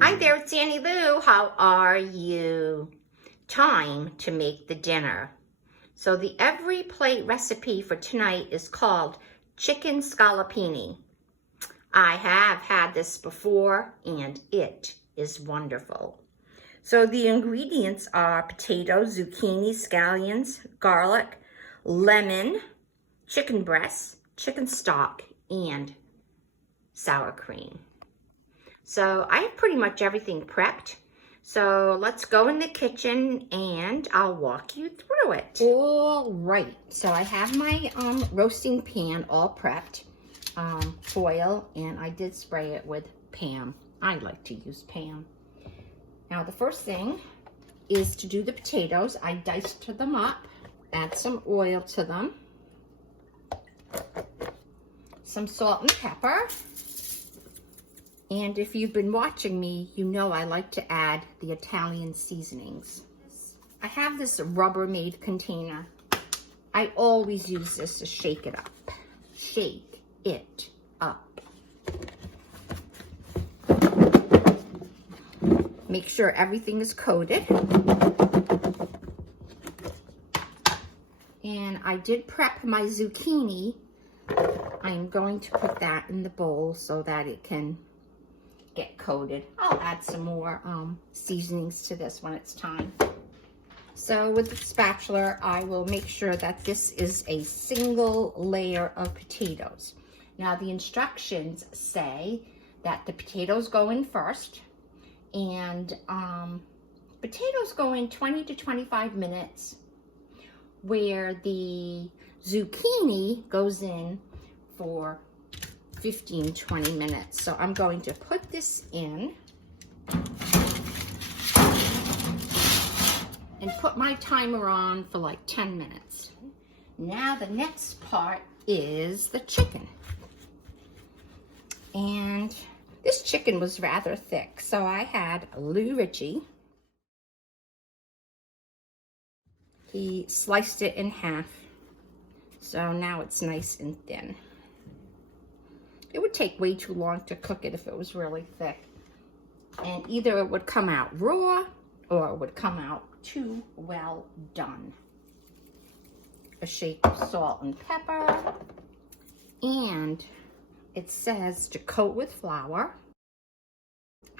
Hi there, it's Annie Lou. How are you? Time to make the dinner. So the every plate recipe for tonight is called chicken scallopini. I have had this before and it is wonderful. So the ingredients are potatoes, zucchini, scallions, garlic, lemon, chicken breasts, chicken stock, and sour cream. So I have pretty much everything prepped. So let's go in the kitchen and I'll walk you through it. All right, so I have my roasting pan all prepped, foil, and I did spray it with Pam. I like to use Pam. Now the first thing is to do the potatoes. I diced them up, add some oil to them, some salt and pepper. And if you've been watching me, you know I like to add the Italian seasonings. I have this Rubbermaid container. I always use this to shake it up. Shake it up. Make sure everything is coated. And I did prep my zucchini. I'm going to put that in the bowl so that it can get coated. I'll add some more seasonings to this when it's time. So with the spatula, I will make sure that this is a single layer of potatoes. Now the instructions say that the potatoes go in first, and potatoes go in 20 to 25 minutes, where the zucchini goes in for 15-20 minutes. So I'm going to put this in and put my timer on for like 10 minutes. Now the next part is the chicken. And this chicken was rather thick, so I had Ricci. He sliced it in half, so now it's nice and thin. It would take way too long to cook it if it was really thick. And either it would come out raw or it would come out too well done. A shake of salt and pepper. And it says to coat with flour.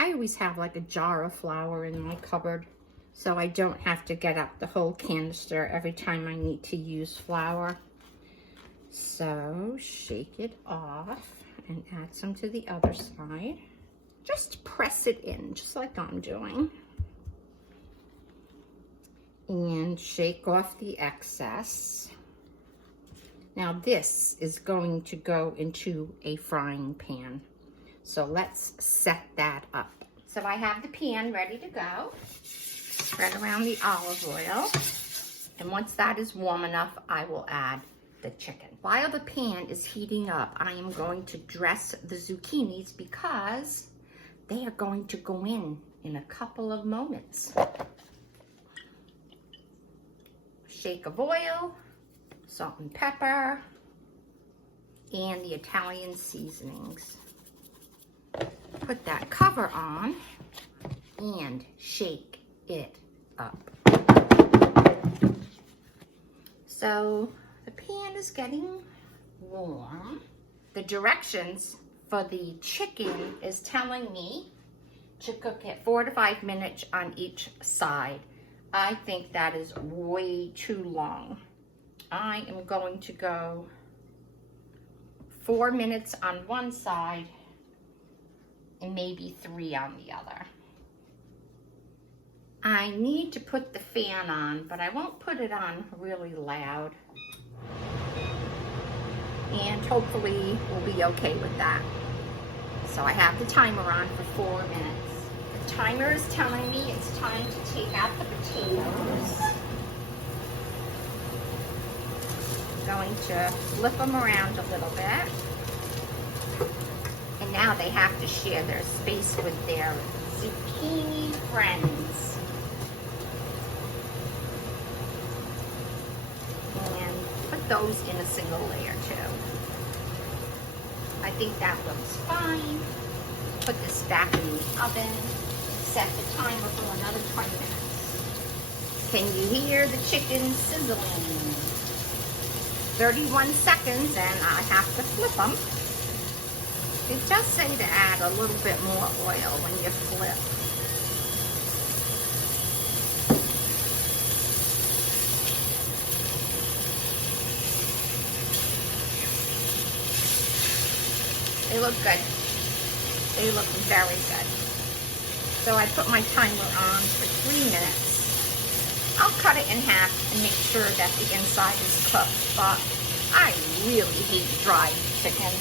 I always have like a jar of flour in my cupboard, so I don't have to get up the whole canister every time I need to use flour. So shake it off and add some to the other side. Just press it in, just like I'm doing. And shake off the excess. Now this is going to go into a frying pan. So let's set that up. So I have the pan ready to go. Spread around the olive oil. And once that is warm enough, I will add the chicken. While the pan is heating up, I am going to dress the zucchinis because they are going to go in a couple of moments. Shake of oil, salt and pepper, and the Italian seasonings. Put that cover on and shake it up. So the pan is getting warm. The directions for the chicken is telling me to cook it 4 to 5 minutes on each side. I think that is way too long. I am going to go 4 minutes on one side and maybe 3 on the other. I need to put the fan on, but I won't put it on really loud. And hopefully we'll be okay with that. So I have the timer on for 4 minutes. The timer is telling me it's time to take out the potatoes. I'm going to flip them around a little bit. And now they have to share their space with their zucchini friends. And put those in a single layer too. think that looks fine. Put this back in the oven. Set the timer for another 20 minutes. Can you hear the chicken sizzling? 31 seconds, and I have to flip them. It does say to add a little bit more oil when you flip. They look good. They look very good. So I put my timer on for 3 minutes. I'll cut it in half and make sure that the inside is cooked, but I really hate dried chicken.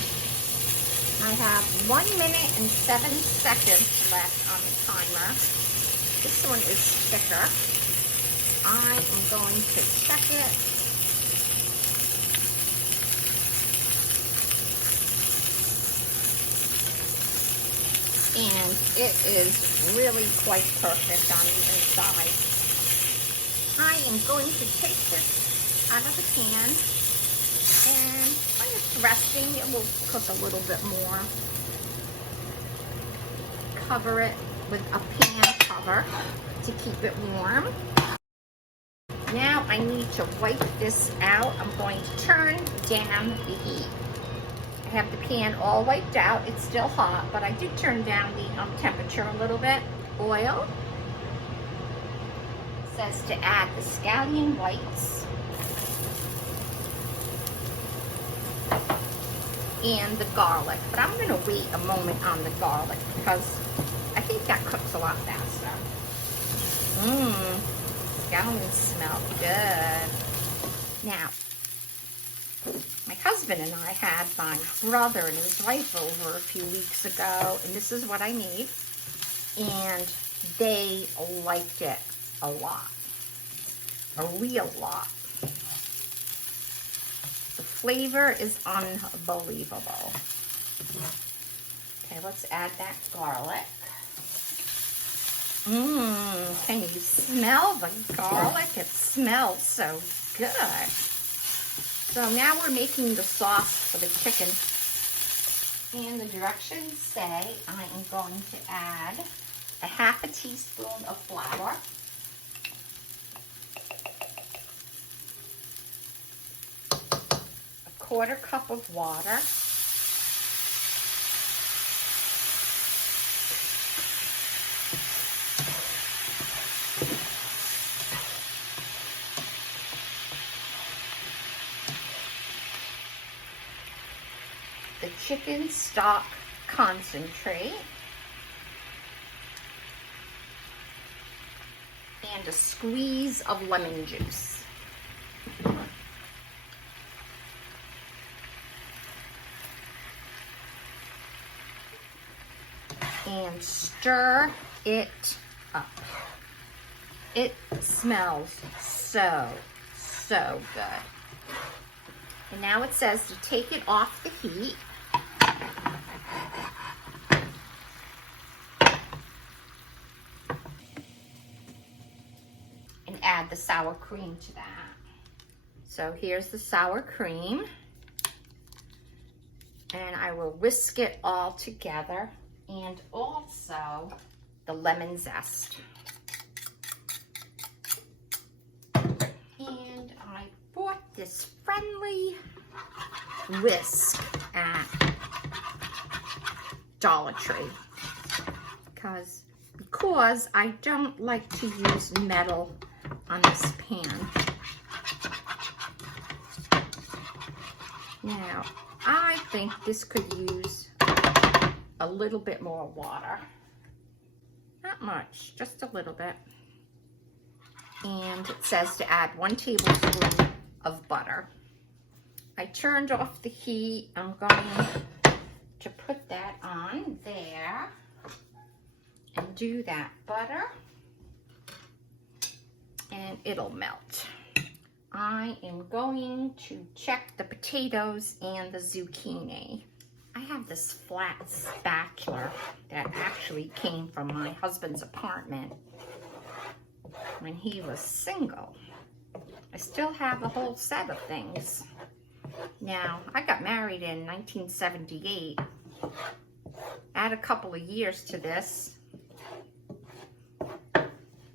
I have 1 minute and 7 seconds left on the timer. This one is thicker. I am going to check it. And it is really quite perfect on the inside. I am going to take this out of the pan, and when it's resting, it will cook a little bit more. Cover it with a pan cover to keep it warm. Now I need to wipe this out. I'm going to turn down the heat. I have the pan all wiped out. It's still hot, but I did turn down the temperature a little bit. Oil. It says to add the scallion whites and the garlic. But I'm going to wait a moment on the garlic because I think that cooks a lot faster. Scallions smell good. Now, my husband and I had my brother and his wife over a few weeks ago, and this is what I made, and they liked it a lot, a real lot. The flavor is unbelievable. Okay, let's add that garlic. Can you smell the garlic? It smells so good. So now we're making the sauce for the chicken. And the directions say I am going to add a half a teaspoon of flour, a quarter cup of water, the chicken stock concentrate, and a squeeze of lemon juice. And stir it up. It smells so good. And now it says to take it off the heat. And add the sour cream to that. So here's the sour cream. And I will whisk it all together. And also the lemon zest. And I bought this friendly whisk at Dollar Tree because I don't like to use metal on this pan. Now, I think this could use a little bit more water. Not much, just a little bit. And it says to add 1 tablespoon of butter. I turned off the heat. I'm going to put that on there and do that butter, and it'll melt. I am going to check the potatoes and the zucchini. I have this flat spatula that actually came from my husband's apartment when he was single. I still have the whole set of things. Now, I got married in 1978. Add a couple of years to this.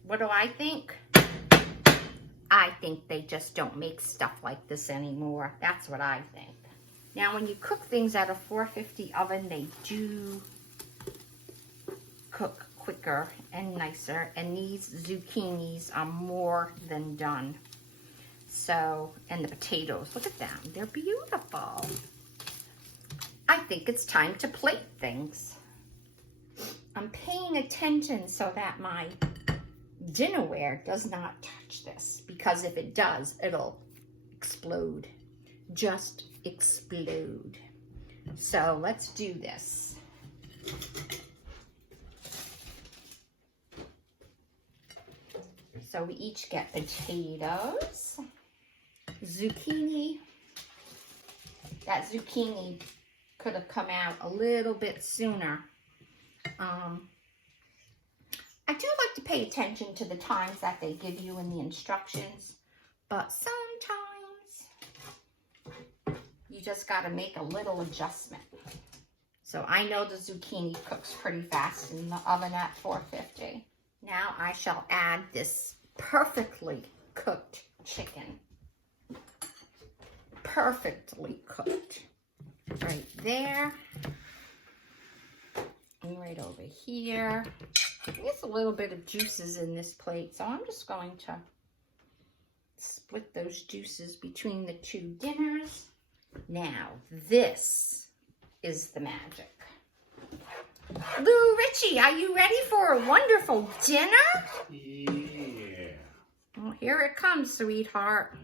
What do I think? I think they just don't make stuff like this anymore. That's what I think. Now, when you cook things at a 450 oven, they do cook quicker and nicer. And these zucchinis are more than done. So, and the potatoes, look at them. They're beautiful. I think it's time to plate things. I'm paying attention so that my dinnerware does not touch this, because if it does, it'll explode. Just explode. So let's do this. So we each get potatoes, zucchini. That zucchini could have come out a little bit sooner. I do like to pay attention to the times that they give you in the instructions, but sometimes you just got to make a little adjustment. So I know the zucchini cooks pretty fast in the oven at 450. Now I shall add this perfectly cooked chicken. Perfectly cooked. Right there. And right over here. There's a little bit of juices in this plate, so I'm just going to split those juices between the two dinners. Now, this is the magic. Lou, Richie, are you ready for a wonderful dinner? Yeah. Well, here it comes, sweetheart.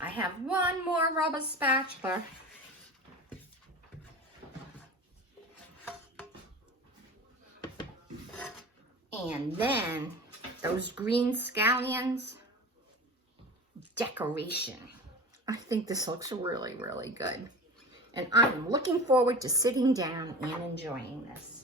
I have one more rubber spatula. And then those green scallions, decoration. I think this looks really, really good. And I am looking forward to sitting down and enjoying this.